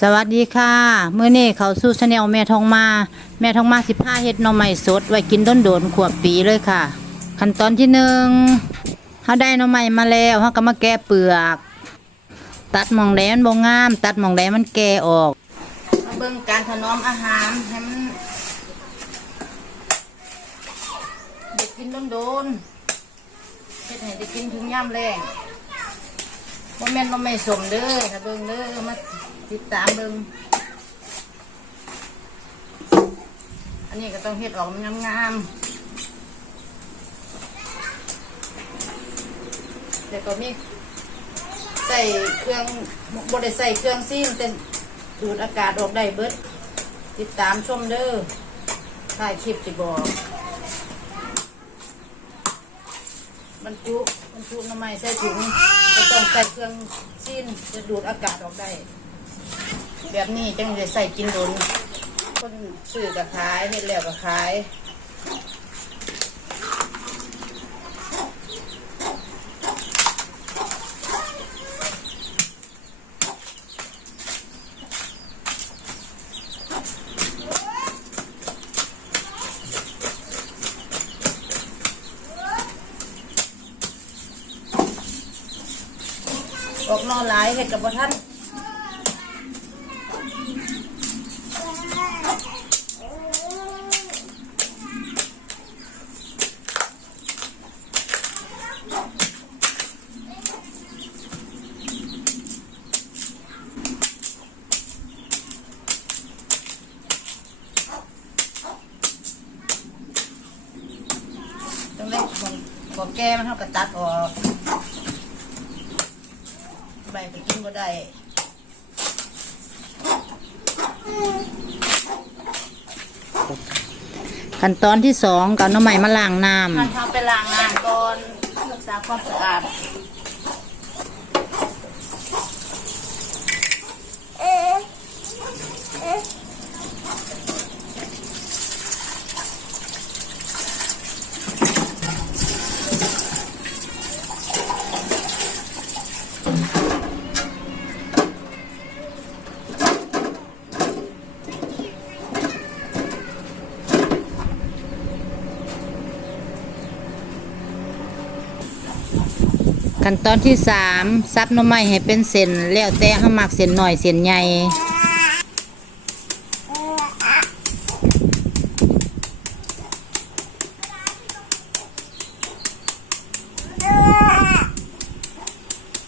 สวัสดีค่ะเมื่อนี้เขาสู้ชาแนลแม่ทองมา แม่ทองมาสิบห้าเฮ็ดหน่อไม้สด ไว้กินต้นโดนๆขวบปีเลยค่ะ ขั้นตอนที่หนึ่งเขาได้หน่อไม้มาแล้วเขาก็มาแกะเปลือก ตัดหมองแดมันบ่งาม ตัดหมองแดงมันแกะออกมาเบิ่งการถนอมอาหารให้มันเด็กกินโดนๆเฮ็ดให้ได้กินถึงย่ำแรงบ่าแม่นบ่ไม่สมเด้อถ้าเบิ่งเด้อมา ติดตามเบิ่งอันนี้ก็ต้องเฮ็ดออกงามๆแต่ก็มีใส่เครื่องบ่ได้ใส่เครื่องซีนแต่ดูดอากาศออกได้เบิด ติดตามชมเด้อถ่ายคลิปสิบอกบรรจุบรรจุน้ำไม้ใส่ถุงก็ต้องใส่เครื่องซีนจะดูดอากาศออกได้ แบบนี้จังจะใส่กินดนคนซื้อกับขายเฮ็ดแล้วกับขายออกนอนหลายเฮ็ดกับบ่ทัน ต้องได้ของของ แก้มันเท่ากับตัดออกใบไปกินก็ได้ขั้นตอนที่สองกับน้ำใหม่มาล้างน้ทานเท้าไปล้างน้ำก่อนรักษาความสะอาด ขั้นตอนที่สามซับน้ำไม้ให้เป็นเส้นแล้วแต่ห้ามักเส้นหน่อยเส้นใหญ่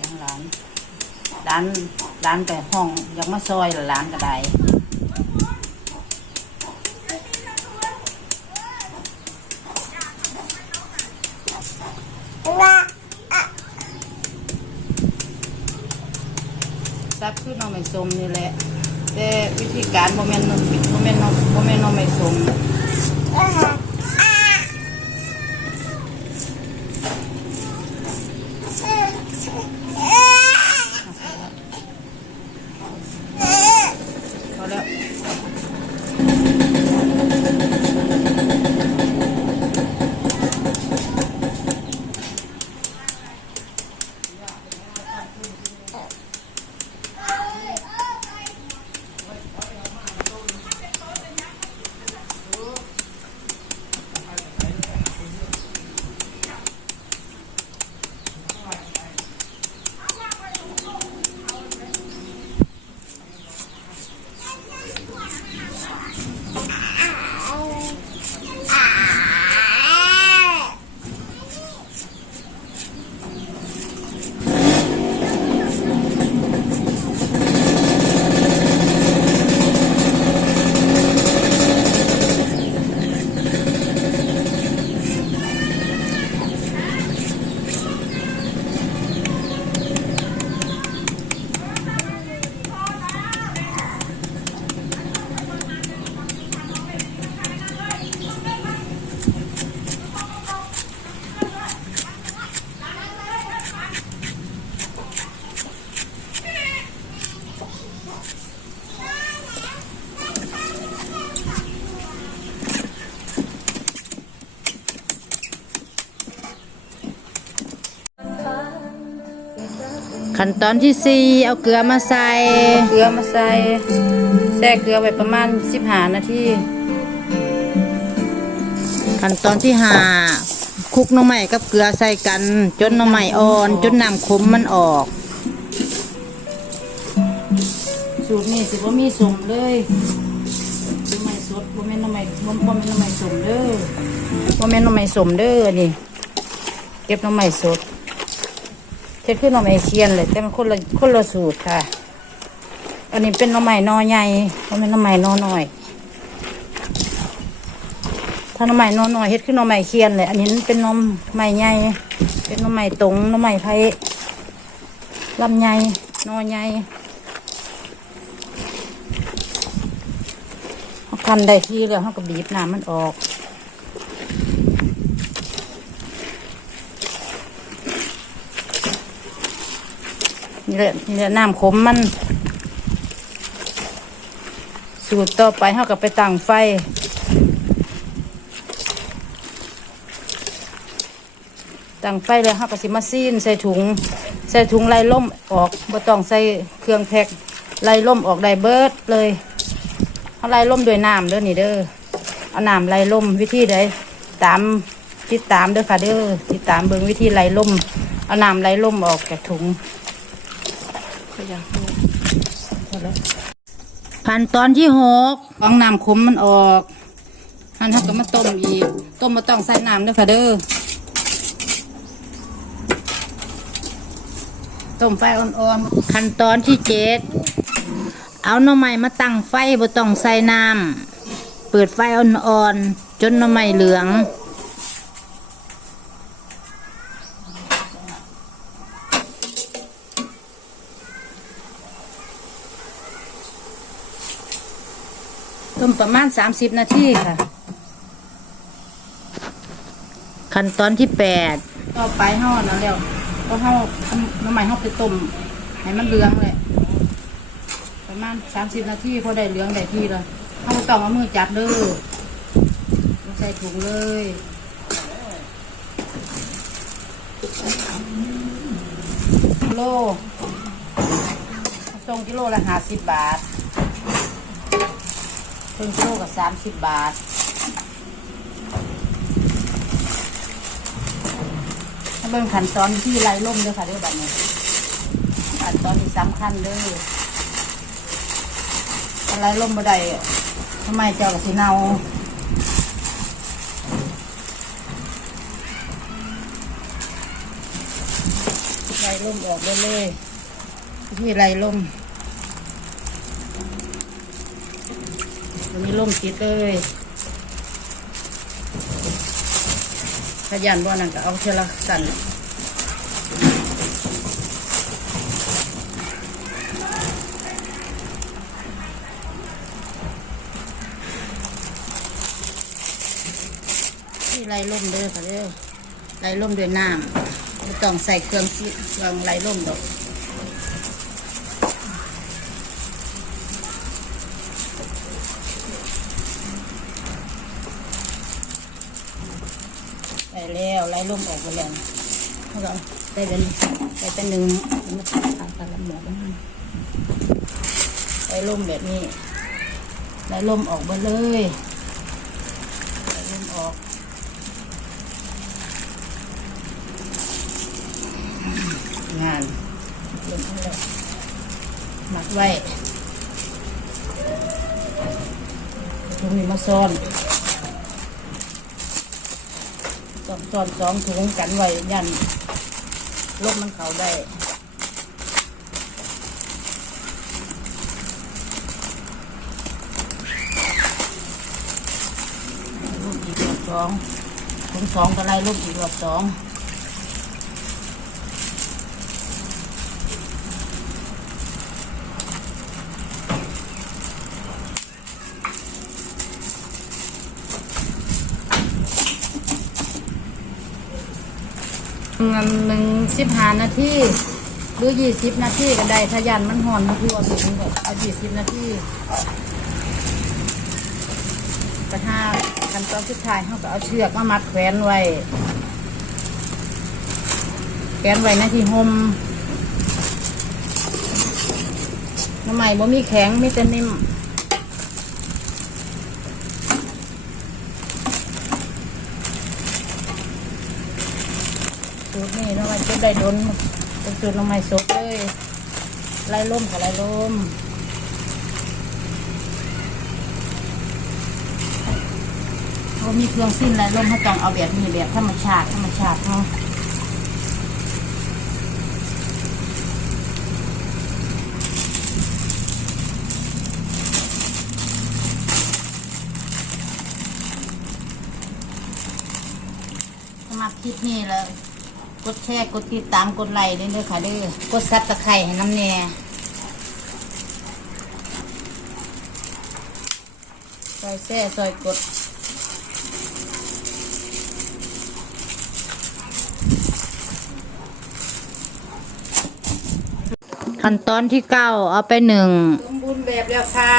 ยังหลานร้านร้านไปห้องอยังมาซอยละร้านก็ได้ซับคือน้องไม่สมนี่แหละแต่วิธีการโมเมนต์โมเมนต์โมเมนต์น้องไม่สม พอ ขั้นตอนที่สี่เอาเกลือมาใส่เกลือมาใส่แช่เกลือไว้ประมาณ15นาทีขั้นตอนที่ห้าคลุกหน้ำใหม่กับเกลือใส่กัน จนหน้ำใหม่อ่อน จนน้ำขมมันออก สูตรนี้สิบ่มีสมเลยน้ำใหม่สดบ่แม่นน้ำใหม่บ่บ่แม่นน้ำใหม่สมเด้อบ่แม่นน้ำใหม่สมเด้ออันนี่ เก็บน้ำใหม่สด เฮ็ดคือน้ำใหม่เคียนเลย แต่มันคนละคนละสูตรค่ะ อันนี้เป็นน้ำใหม่นอใหญ่บ่แม่นน้ำใหม่นอหน้อยถ้าน้ำใหม่นอหน้อยเฮ็ดคือน้ำใหม่เคียนเลย อันนี้เป็นน้ำใหม่ใหญ่เป็นน้ำใหม่ตรงน้ำใหม่ไผ่ลำใหญ่นอใหญ่เขากันได้ที่แล้วเขาก็บีบน้ำมันออก นี่แหละนี่แหละน้ำขมมัน สูตรต่อไปเขาก็ไปตั้งไฟ ตั้งไฟแล้วเขาก็สิมาซีนใส่ถุง ใส่ถุงไล่ล่มออกบ่ต้องใส่เครื่องแพ็คไล่ล่มออกได้เบิดเลยเอาไล่ล่มด้วยน้ำเด้อนี่เด้อเอาน้ำไล่ล่มวิธีใดตามติดตามเด้อค่ะเด้อติดตามเบิ่งวิธีไล่ล่มเอาน้ำไล่ล่มออกจากถุง ก็ยังพูดพอแล้วขั้นตอนที่หกเอาน้ำขมมันออกหันทักก็มาต้มอีก ต้มมาต้องใส่น้ำเด้อค่ะเด้อ ต้มไฟอ่อนขั้นตอนที่เจ็ด เอาหน้ำใหม่มาตั้งไฟบ่ต้องใส่น้ำ เปิดไฟอ่อนๆ จนหน้ำใหม่เหลือง ต้มประมาณสามสิบนาทีค่ะ ขั้นตอนที่แปดต่อไปห่อนั่นแล้วก็ห่อน้ำมันห่อไปต้มให้มันเหลืองเลยประมาณสามสิบนาทีพอได้เหลืองได้ที่แล้วเขาต้องเอามือจับเด้อเอาใส่ถุงเลยกิโลส่งกิโลละห้าสิบบาทค รึ่งกิโลกับสามสิบบาทถ้าเบิ่งขันตอนที่ไล่ล่มเด้อค่ะเด้อแบบนี้ขันตอนที่สำคัญเด้อถ้าไล่ล่มบ่ได้ทำไมเจ้ากับสิเนาไล่ล่มออกได้เลยที่ไล่ล่ม มีล่มติดเลยขยันบ่นั่นก็เอาเทละสันที่ไล่ล่มเด้อค่ะเด้อไล่ล่มด้วยน้ำไม่ต้องใส่เครื่องซีเครื่องไล่ล่มดอก ไล่แล้วไล่ลมออกไปแล้วแล้วก็ได้เป็นได้เป็นหนึ่งมันขาดกันละหมดแล้วมันไล่ลมแบบนี้ไล่ลมออกไปเลยไล่ลมออกงานลงแล้วหมักไว้ถุงนี้มาซ่อน ซ่อนสองถุงกันไว้ยันลบมันเขาได้ลบอีกรอบสองถุงสองก็ไล่ลบอีกรอบสอง เงานหนึ่งสิบห้านาทีหรือยี่สิบนาทีก็ได้ถ้ายันมันห่อนมันทั่วถึงก็เอายี่สิบนาทีกระทาขั้นตอนสุดท้ายเขาก็เอาเชือกมามัดแขวนไว้แขวนไว้ในที่ห่มน้ำใหม่บ่มีแข็งมีแต่นิ่ม สูตรนี่น้ำใหม่จะได้โดนเป็นสูตรน้ำใหม่สดเลยไล่ล่มกับไล่ล่มบ่มีเครื่องสิ้นไล่ล่มเขาต้องเอาแบบนี้แบบธรรมชาติธรรมชาติเนาะมัครคลิปนี้เลย กดแชร์กดติดตามกดไลค์ด้วยเด้อค่ะเด้อกดซับตะไคร้ให้น้ำแน่ซอยแซ่ซอยกดขั้นตอนที่เก้าเอาไปหนึ่งสมบูรณ์แบบแล้วค่ะ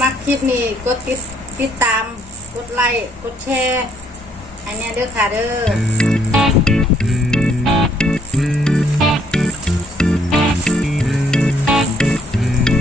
มักคลิปนี้กดติดติดตาม กดไลค์ กดแชร์ อันนี้เด้อค่ะเด้อ